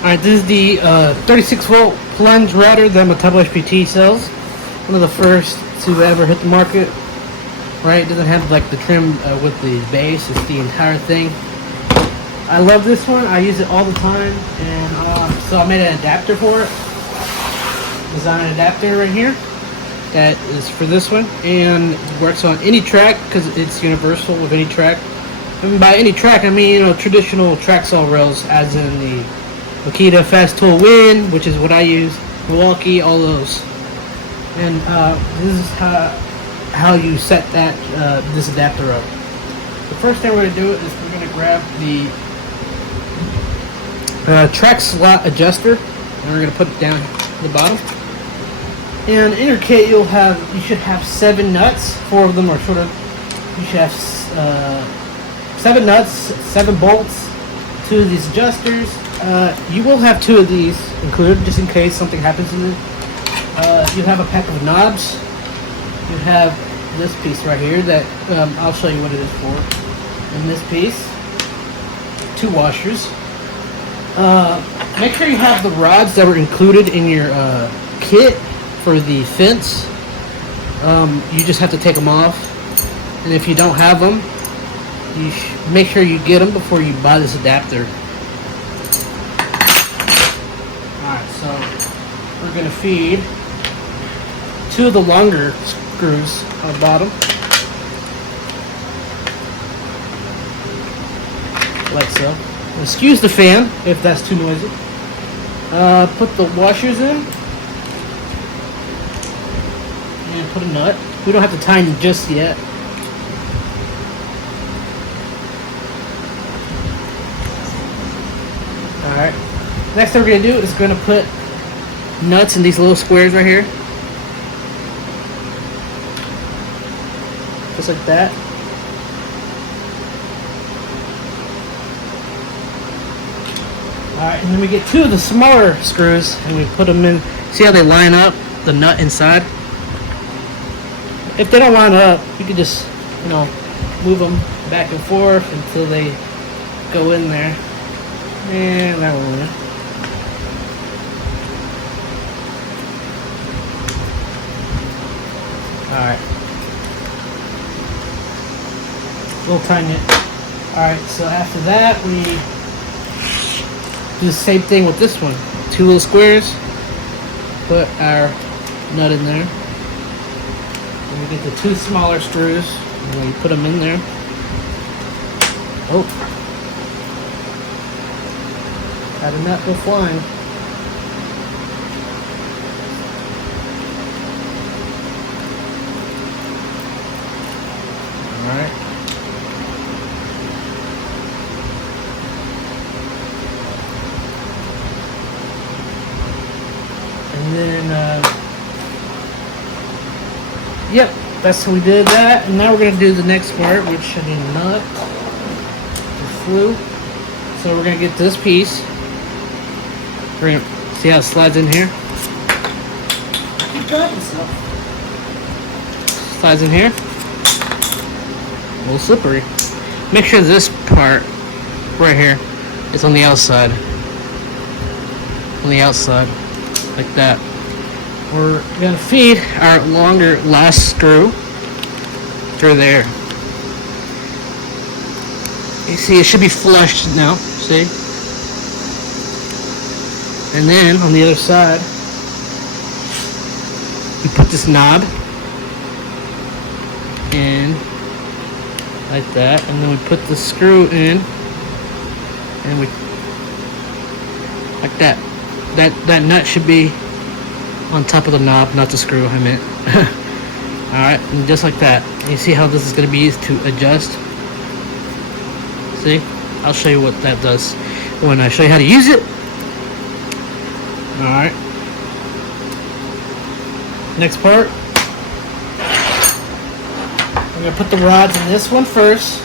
Alright, this is the 36 volt plunge router that Metabo HPT sells. One of the first to ever hit the market. Right, it doesn't have like the trim with the base, it's the entire thing. I love this one, I use it all the time, and so I made an adapter for it. Design an adapter right here that is for this one, and it works on any track because it's universal with any track. And by any track, I mean, you know, traditional track saw rails, as in the Makita Fast Tool Win, which is what I use, Milwaukee, all those. And this is how you set that this adapter up. The first thing we're going to do is we're going to grab the track slot adjuster, and we're going to put it down at the bottom. And in your kit, you should have 7 nuts. 4 of them are sort of. You should have 7 nuts, 7 bolts, 2 of these adjusters. You will have 2 of these included, just in case something happens to them. You have a pack of knobs. You have this piece right here that I'll show you what it is for. And this piece, 2 washers. Make sure you have the rods that were included in your kit for the fence. You just have to take them off, and if you don't have them, you make sure you get them before you buy this adapter. Alright, so we're going to feed 2 of the longer screws on the bottom, like so. Excuse the fan if that's too noisy. Put the washers in and put a nut. We don't have to tighten just yet. Alright. Next thing we're going to do is going to put nuts in these little squares right here. Just like that. Alright, and then we get 2 of the smaller screws and we put them in. See how they line up, the nut inside? If they don't line up, you can just, you know, move them back and forth until they go in there. And that one. Alright. We'll tighten it. Alright, so after that we do the same thing with this one. 2 little squares. Put our nut in there. And we get the 2 smaller screws and we put them in there. Oh. Had a nut go flying. Alright. And then, yep, that's how we did that. And now we're going to do the next part, which I need a nut, the flue. So we're going to get this piece. We're going to see how it slides in here. You got yourself. Slides in here. A little slippery. Make sure this part right here is on the outside. On the outside. Like that. We're going to feed our longer last screw through there. You see, it should be flushed now. See? And then on the other side, we put this knob in like that, and then we put the screw in, and we like that. That nut should be on top of the knob, not the screw, I meant. Alright, and just like that. You see how this is going to be used to adjust? See? I'll show you what that does when I show you how to use it. Alright. Next part. I'm going to put the rods in this one first.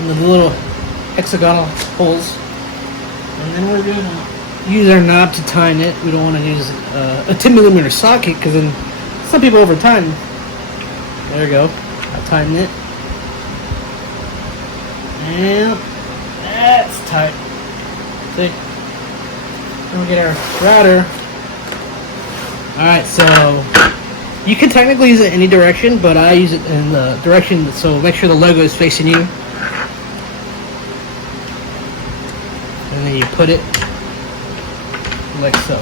In the little hexagonal holes. And then we're going to use our knob to tighten it. We don't want to use a 10mm socket because then some people over tighten. There we go. I'll tighten it. And that's tight. See? Then we get our router. Alright, so you can technically use it in any direction, but I use it in the direction, so make sure the logo is facing you. And then you put it like so.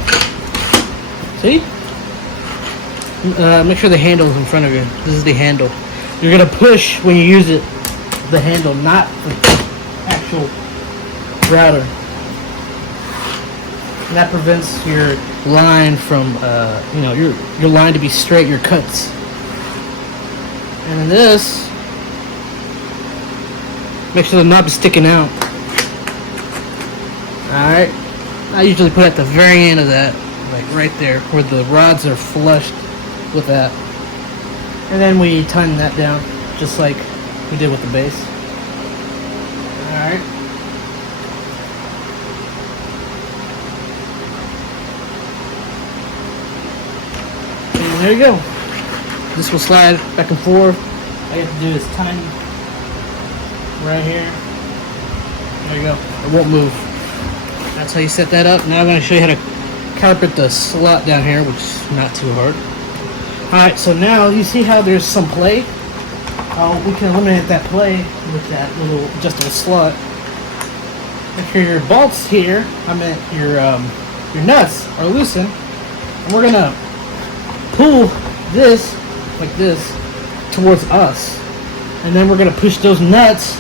See? Make sure the handle is in front of you. This is the handle. You're going to push when you use it, the handle, not the actual router. And that prevents your line from, your line to be straight, your cuts. And then this, make sure the knob is sticking out. Alright, I usually put it at the very end of that, like right there, where the rods are flushed with that. And then we tighten that down, just like we did with the base. Alright. And there you go. This will slide back and forth. All you have to do is tighten right here. There you go. It won't move. That's how you set that up. Now I'm going to show you how to carpet the slot down here, which is not too hard. Alright, so now you see how there's some play? We can eliminate that play with that little adjustable slot. Make sure your bolts here, your nuts are loosened. And we're going to pull this, like this, towards us. And then we're going to push those nuts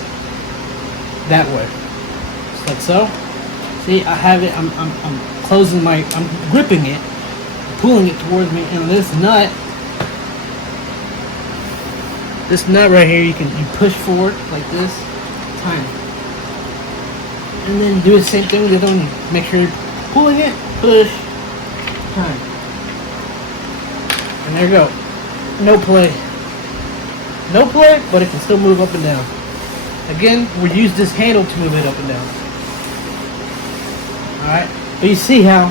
that way. Just like so. See, I have it, I'm closing I'm gripping it, pulling it towards me, and this nut right here, you push forward like this, tighten. And then do the same thing with the other one. Make sure you're pulling it, push, tighten. And there you go. No play. No play, but it can still move up and down. Again, we use this handle to move it up and down. Alright, but you see how,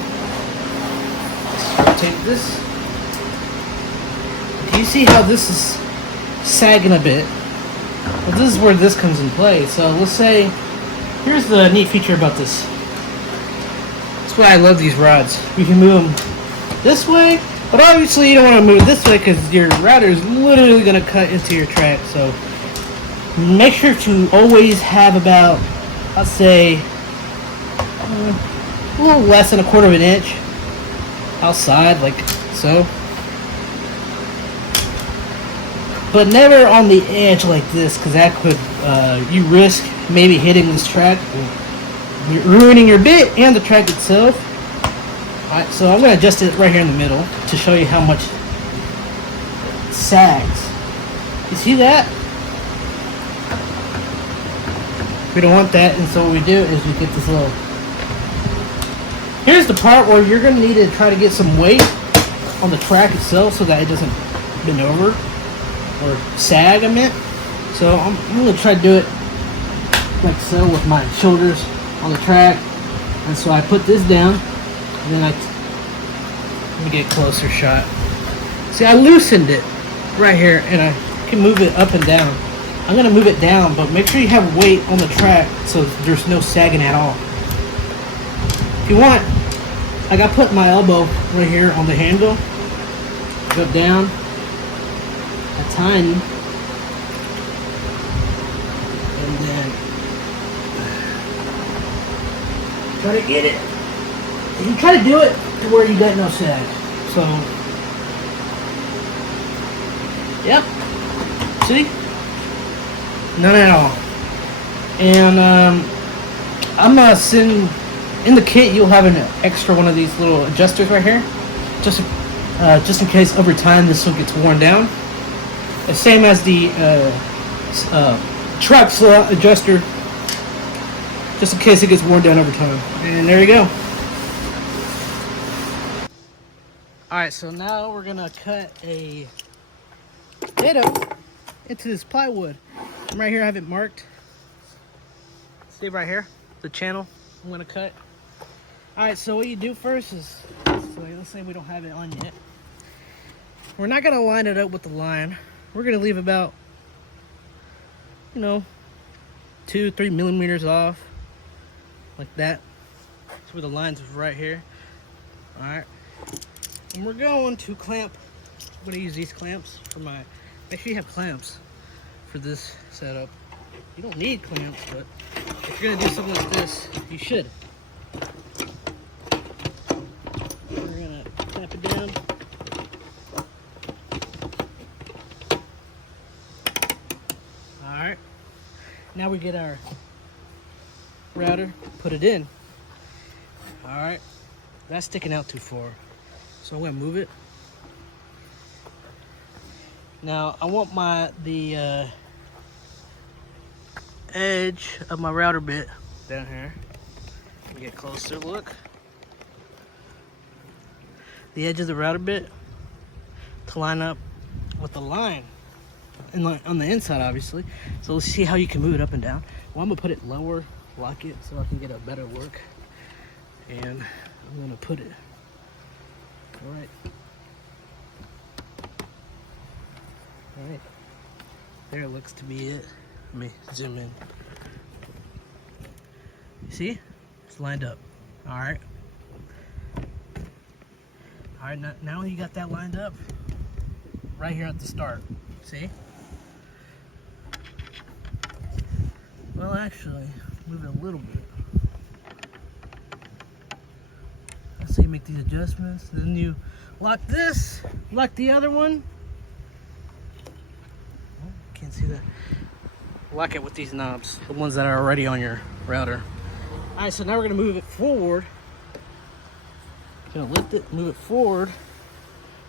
let's rotate this. Do you see how this is sagging a bit? Well, this is where this comes in play. So let's say, here's the neat feature about this. That's why I love these rods. You can move them this way, but obviously you don't want to move it this way because your router is literally going to cut into your track. So make sure to always have about, let's say, a little less than 1/4 of an inch outside, like so. But never on the edge like this, because that could, you risk maybe hitting this track, ruining your bit and the track itself. Alright, so I'm going to adjust it right here in the middle to show you how much it sags. You see that? We don't want that, and so what we do is we get this little... Here's the part where you're going to need to try to get some weight on the track itself so that it doesn't bend over or sag, I meant. So I'm going to try to do it like so with my shoulders on the track. And so I put this down, and then let me get a closer shot. See, I loosened it right here, and I can move it up and down. I'm going to move it down, but make sure you have weight on the track so there's no sagging at all. If you want, I got put my elbow right here on the handle, go down, I tighten, and then try to get it. You try to do it to where you got no sag. So, yep, see? None at all. And I'm gonna send... In the kit, you'll have an extra one of these little adjusters right here, just in case over time this one gets worn down. The same as the track slot adjuster, just in case it gets worn down over time. And there you go. All right, so now we're gonna cut a ditto into this plywood. Right here, I have it marked. See right here, the channel I'm gonna cut. Alright, so what you do first is, let's say we don't have it on yet. We're not going to line it up with the line. We're going to leave about, 2-3 millimeters off, like that. See where the lines is right here. All right. And we're going to clamp. I'm gonna use these clamps for my. Make sure you have clamps for this setup. You don't need clamps, but if you're gonna do something like this, you should. We're gonna clamp it down. All right. Now we get our router, put it in. All right. That's sticking out too far, so I'm gonna move it. Now I want the edge of my router bit down here. Let me get closer. Look, the edge of the router bit to line up with the line, and on the inside, obviously. So let's see how you can move it up and down. Well, I'm gonna put it lower, lock it, so I can get a better look. And I'm gonna put it right. All right. There looks to be it. Let me zoom in. You see? It's lined up. All right. All right, now you got that lined up right here at the start. See? Well, actually, move it a little bit. So you make these adjustments, then you lock this, lock the other one. Oh, can't see that. Lock it with these knobs, the ones that are already on your router. All right, so now we're gonna move it forward. Gonna lift it, move it forward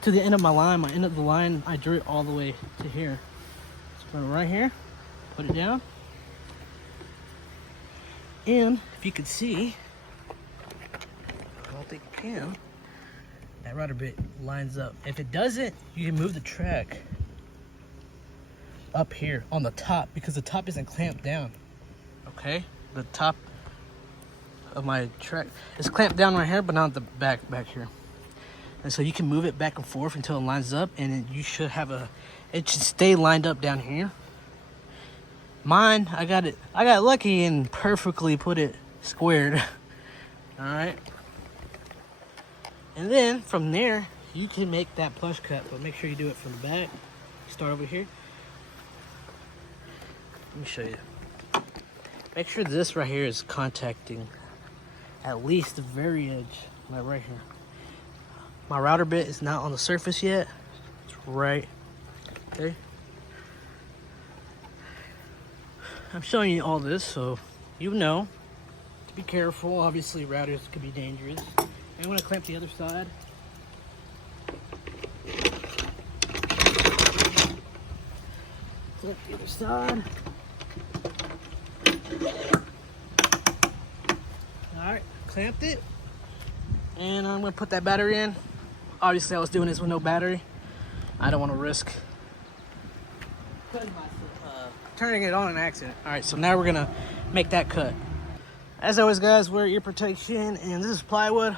to the end of my line. My end of the line, I drew it all the way to here. So put it right here, put it down. And if you could see, I don't think you can, that router bit lines up. If it doesn't, you can move the track up here on the top, because the top isn't clamped down. Okay, the top of my track is clamped down right here, but not the back here. And so you can move it back and forth until it lines up, and you should have it should stay lined up down here. Mine, I got lucky and perfectly put it squared. All right. And then from there, you can make that plush cut, but make sure you do it from the back. Start over here. Let me show you. Make sure this right here is contacting at least the very edge, like right here. My router bit is not on the surface yet. It's right there. I'm showing you all this so you know to be careful. Obviously, routers could be dangerous. And I'm gonna clamp the other side. Clamp the other side. All right, clamped it. And I'm gonna put that battery in. Obviously, I was doing this with no battery. I don't want to risk turning it on an accident. All right, so now we're gonna make that cut. As always, guys, wear ear protection, and this is plywood.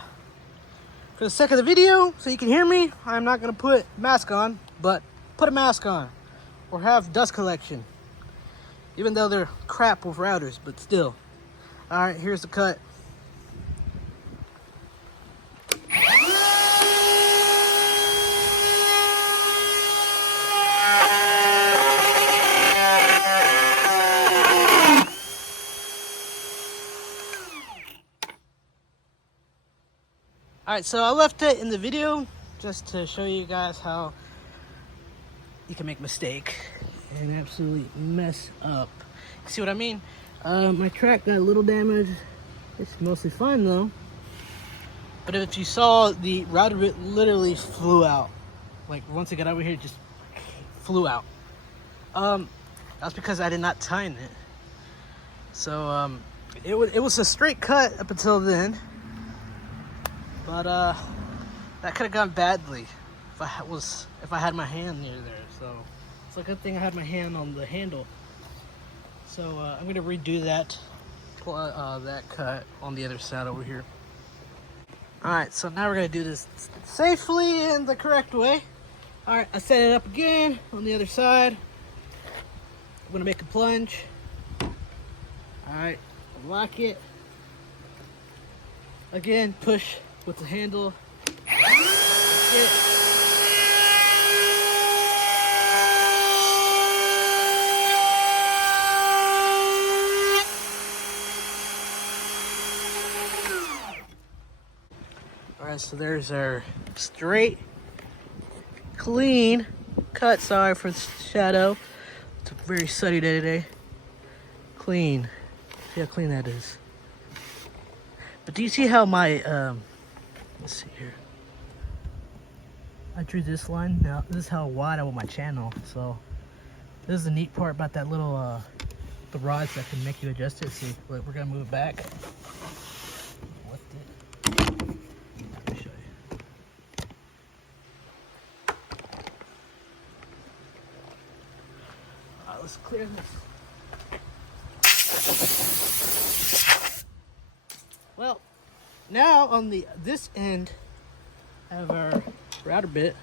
For the sake of the video, so you can hear me, I'm not gonna put mask on, but put a mask on or have dust collection. Even though they're crap with routers, but still. All right, here's the cut. All right, so I left it in the video just to show you guys how you can make a mistake and absolutely mess up. See what I mean? My track got a little damaged. It's mostly fine though. But if you saw, the router bit literally flew out. Like once it got over here, it just flew out. That's because I did not tighten it. So it was a straight cut up until then. But that could have gone badly if I had my hand near there. So it's a good thing I had my hand on the handle. So I'm gonna redo that cut on the other side over here. All right, so now we're gonna do this safely and the correct way. All right, I set it up again on the other side. I'm gonna make a plunge. All right, lock it. Again, push with the handle. That's it. Alright, so there's our straight, clean cut. Sorry for the shadow. It's a very sunny day today. Clean. See how clean that is. But do you see how my, let's see here. I drew this line. Now, this is how wide I want my channel. So, this is the neat part about that little, the rods that can make you adjust it. See, look, we're gonna move it back. What the? Let me show you. Alright, let's clear this. Well, now on this end of our router bit,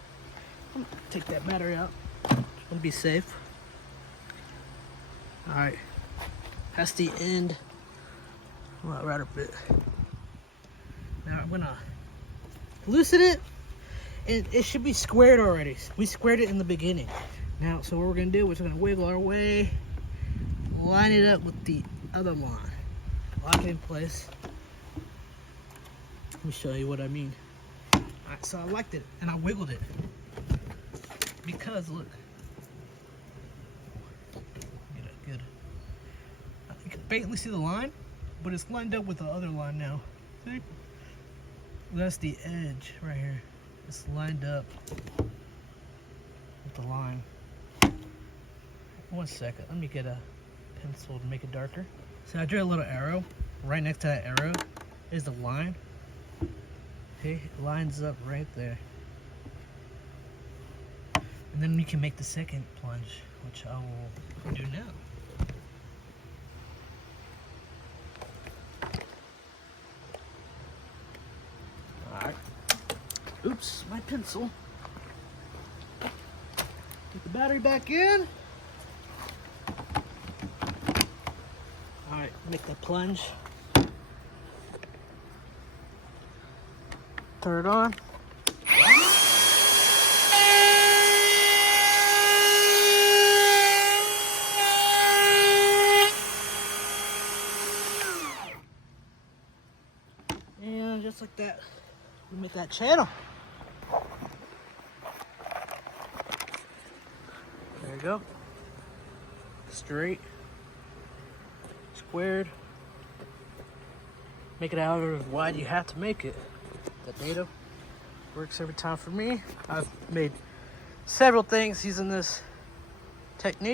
I'm gonna take that battery out. Just want to be safe. All right, that's the end of my router bit. Now I'm gonna loosen it, and it should be squared already. We squared it in the beginning. Now, so what we're gonna do is we're gonna wiggle our way, line it up with the other line, lock it in place. Let me show you what I mean. Alright, so I liked it and I wiggled it because look, good. You can faintly see the line, but it's lined up with the other line now. See? That's the edge right here. It's lined up with the line. 1 second, let me get a pencil to make it darker. So I drew a little arrow. Right next to that arrow is the line. Okay, it lines up right there. And then we can make the second plunge, which I will do now. Alright. Oops, my pencil. Get the battery back in. Alright, make the plunge. Turn it on. And just like that, we make that channel. There you go. Straight, squared. Make it however wide you have to make it. That data works every time for me. I've made several things using this technique.